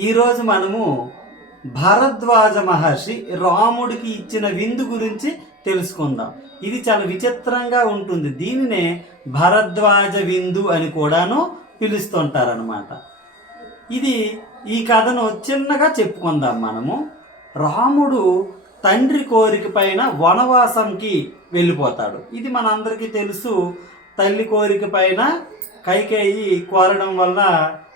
ఈరోజు మనము భరద్వాజ మహర్షి రాముడికి ఇచ్చిన విందు గురించి తెలుసుకుందాం. ఇది చాలా విచిత్రంగా ఉంటుంది. దీనినే భరద్వాజ విందు అని కూడాను పిలుస్తుంటారనమాట ఇది ఈ కథను చిన్నగా చెప్పుకుందాం మనము. రాముడు తండ్రి కోరిక పైన వనవాసంకి వెళ్ళిపోతాడు. ఇది మనందరికీ తెలుసు. తల్లి కోరిక పైన కైకేయి కోరడం వల్ల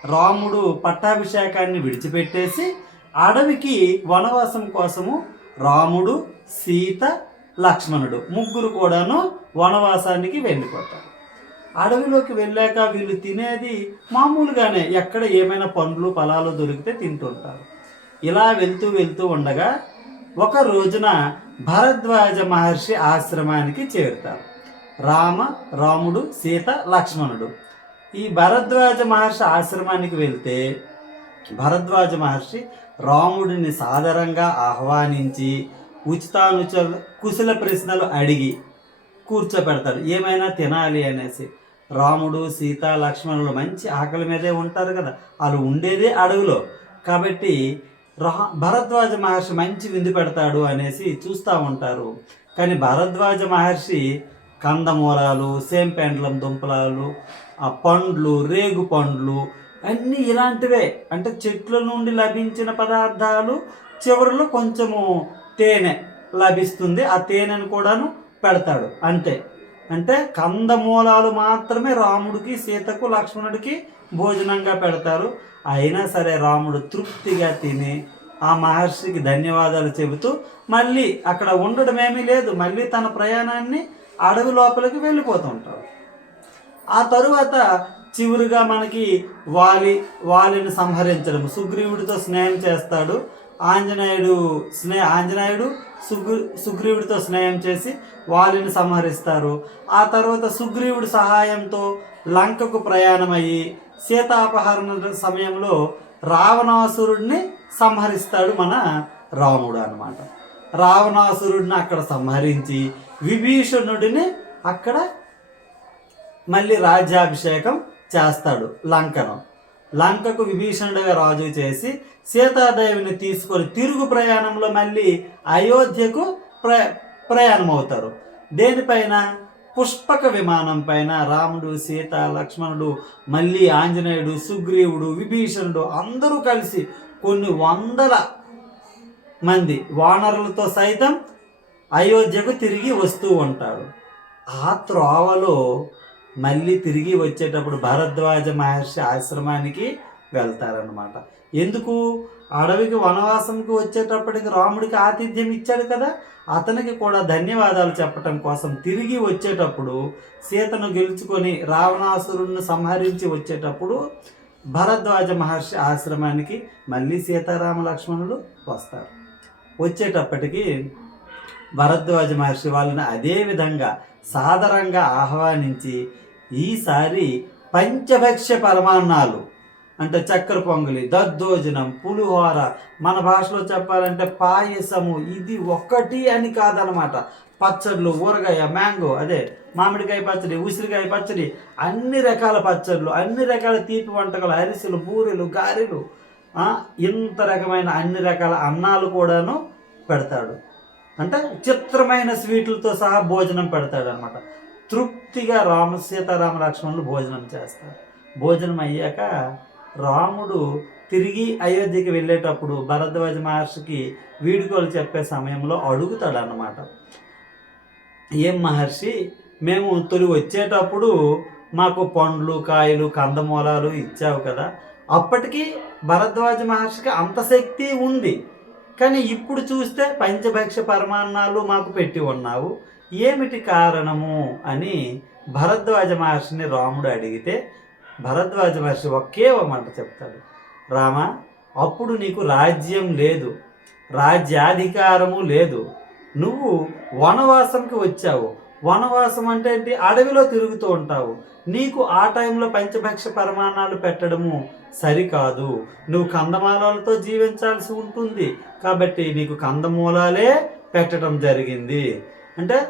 రాముడు పట్టాభిషేకాన్ని విడిచిపెట్టేసి అడవికి వనవాసం కోసము రాముడు సీత లక్ష్మణుడు ముగ్గురు కూడాను వనవాసానికి వెళ్ళిపోతారు. అడవిలోకి వెళ్ళాక వీళ్ళు తినేది మామూలుగానే ఎక్కడ ఏమైనా పండ్లు ఫలాలు దొరికితే తింటుంటారు. ఇలా వెళ్తూ వెళ్తూ ఉండగా ఒక రోజున భరద్వాజ మహర్షి ఆశ్రమానికి చేరుతారు. రామ రాముడు సీత లక్ష్మణుడు ఈ భరద్వాజ మహర్షి ఆశ్రమానికి వెళ్తే భరద్వాజ మహర్షి రాముడిని సాదరంగా ఆహ్వానించి ఉచితానుచ కుశల ప్రశ్నలు అడిగి కూర్చోపెడతాడు. ఏమైనా తినాలి అనేసి. రాముడు సీత లక్ష్మణులు మంచి ఆకలి మీదే ఉంటారు కదా. వాళ్ళు ఉండేదే అడవిలో. కాబట్టి రా భరద్వాజ మహర్షి మంచి విందు పెడతాడు అనేసి చూస్తూ ఉంటారు. కానీ భరద్వాజ మహర్షి కందమూలాలు సేంపెండ్లం దుంపలాలు ఆ పండ్లు రేగు పండ్లు అన్నీ ఇలాంటివే. అంటే చెట్ల నుండి లభించిన పదార్థాలు చివరిలో కొంచెము తేనె లభిస్తుంది. ఆ తేనెను కూడాను పెడతాడు. అంతే. అంటే కందమూలాలు మాత్రమే రాముడికి సీతకు లక్ష్మణుడికి భోజనంగా పెడతారు. అయినా సరే రాముడు తృప్తిగా తిని ఆ మహర్షికి ధన్యవాదాలు చెబుతూ మళ్ళీ అక్కడ ఉండడం ఏమీ లేదు. మళ్ళీ తన ప్రయాణాన్ని అడవి లోపలికి వెళ్ళిపోతుంటాడు ఆ తరువాత చివరిగా మనకి వాలి వాలిని సంహరించడం సుగ్రీవుడితో స్నేహం చేస్తాడు. ఆంజనేయుడు స్నే ఆంజనేయుడు సుగ్రీ సుగ్రీవుడితో స్నేహం చేసి వాలిని సంహరిస్తారు. ఆ తర్వాత సుగ్రీవుడి సహాయంతో లంకకు ప్రయాణమయ్యి సీతాపహరణ సమయంలో రావణాసురుడిని సంహరిస్తాడు మన రాముడు అనమాట రావణాసురుడిని అక్కడ సంహరించి విభీషణుడిని అక్కడ మళ్ళీ రాజ్యాభిషేకం చేస్తాడు లంకను. లంకకు విభీషణుడిగా రాజు చేసి సీతాదేవిని తీసుకొని తిరుగు ప్రయాణంలో మళ్ళీ అయోధ్యకు ప్ర ప్రయాణం అవుతారు దేనిపైన? పుష్పక విమానం పైన రాముడు సీత లక్ష్మణుడు మళ్ళీ ఆంజనేయుడు సుగ్రీవుడు విభీషణుడు అందరూ కలిసి కొన్ని వందల మంది వానరులతో సైతం అయోధ్యకు తిరిగి వస్తూ ఉంటాడు ఆ త్రోవలో మళ్ళీ తిరిగి వచ్చేటప్పుడు భరద్వాజ మహర్షి ఆశ్రమానికి వెళ్తారనమాట ఎందుకు? అడవికి వనవాసంకి వచ్చేటప్పటికి రాముడికి ఆతిథ్యం ఇచ్చాడు కదా. అతనికి కూడా ధన్యవాదాలు చెప్పటం కోసం తిరిగి వచ్చేటప్పుడు సీతను గెలుచుకొని రావణాసురుణ్ణి సంహరించి వచ్చేటప్పుడు భరద్వాజ మహర్షి ఆశ్రమానికి మళ్ళీ సీతారామ లక్ష్మణులు వస్తారు. వచ్చేటప్పటికి భరద్వాజ మహర్షి వాళ్ళని అదే విధంగా సాదరంగా ఆహ్వానించి ఈసారి పంచభక్ష పరమాన్నాలు అంటే చక్కెర పొంగలి దద్దోజనం పులిహోర మన భాషలో చెప్పాలంటే పాయసము ఇది ఒక్కటి అని కాదనమాట పచ్చళ్ళు ఊరగాయ మ్యాంగో అదే మామిడికాయ పచ్చడి ఉసిరికాయ పచ్చడి అన్ని రకాల పచ్చళ్ళు అన్ని రకాల తీపి వంటకాలు అరిసెలు బూరెలు గారెలు ఇంత రకమైన అన్ని రకాల అన్నాలు కూడాను పెడతాడు. అంటే చిత్రమైన స్వీట్లతో సహా భోజనం పెడతాడు అనమాట తృప్తిగా రామ సీతారామ లక్ష్మణులు భోజనం చేస్తారు. భోజనం అయ్యాక రాముడు తిరిగి అయోధ్యకి వెళ్ళేటప్పుడు భరద్వాజ మహర్షికి వీడుకోలు చెప్పే సమయంలో అడుగుతాడు అన్నమాట ఏం మహర్షి మేము తొలి వచ్చేటప్పుడు మాకు పండ్లు కాయలు కందమూలాలు ఇచ్చావు కదా అప్పటికీ భరద్వాజ మహర్షికి అంత శక్తి ఉంది. కానీ ఇప్పుడు చూస్తే పంచభక్ష పరమాన్నాలు మాకు పెట్టి ఉన్నావు. ఏమిటి కారణము అని భరద్వాజ మహర్షిని రాముడు అడిగితే భరద్వాజ మహర్షి ఒకే ఒక మాట చెప్తాడు. రామ అప్పుడు నీకు రాజ్యం లేదు. రాజ్యాధికారము లేదు. నువ్వు వనవాసంకి వచ్చావు. వనవాసం అంటే ఏంటి? అడవిలో తిరుగుతూ ఉంటావు. నీకు ఆ టైంలో పంచభక్ష ప్రమాణాలు పెట్టడము సరికాదు. నువ్వు కందమూలాలతో జీవించాల్సి ఉంటుంది. కాబట్టి నీకు కందమూలాలే పెట్టడం జరిగింది. అంటే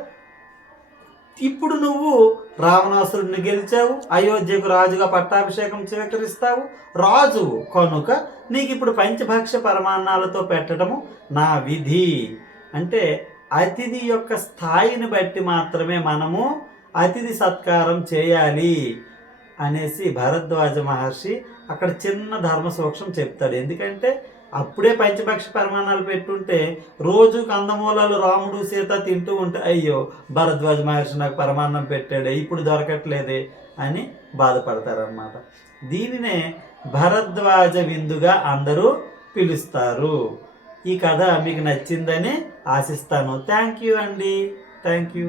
ఇప్పుడు నువ్వు రావణాసురుడిని గెలిచావు అయోధ్యకు రాజుగా పట్టాభిషేకం స్వీకరిస్తావు. రాజు కనుక నీకు ఇప్పుడు పంచభక్ష పరమాన్నాలతో పెట్టడము నా విధి. అంటే అతిథి యొక్క స్థాయిని బట్టి మాత్రమే మనము అతిథి సత్కారం చేయాలి అనేసి భరద్వాజ మహర్షి అక్కడ చిన్న ధర్మ సూక్ష్మం చెప్తాడు. ఎందుకంటే అప్పుడే పంచపక్ష పరిమాణాలు పెట్టుంటే రోజు కందమూలాలు రాముడు సీత తింటూ ఉంటే అయ్యో భరద్వాజ మహర్షి నాకు పరమాన్నం పెట్టాడే ఇప్పుడు దొరకట్లేదే అని బాధపడతారనమాట దీనినే భరద్వాజ విందుగా అందరూ పిలుస్తారు. ఈ కథ మీకు నచ్చిందని ఆశిస్తాను. థ్యాంక్ యూ అండి. Thank you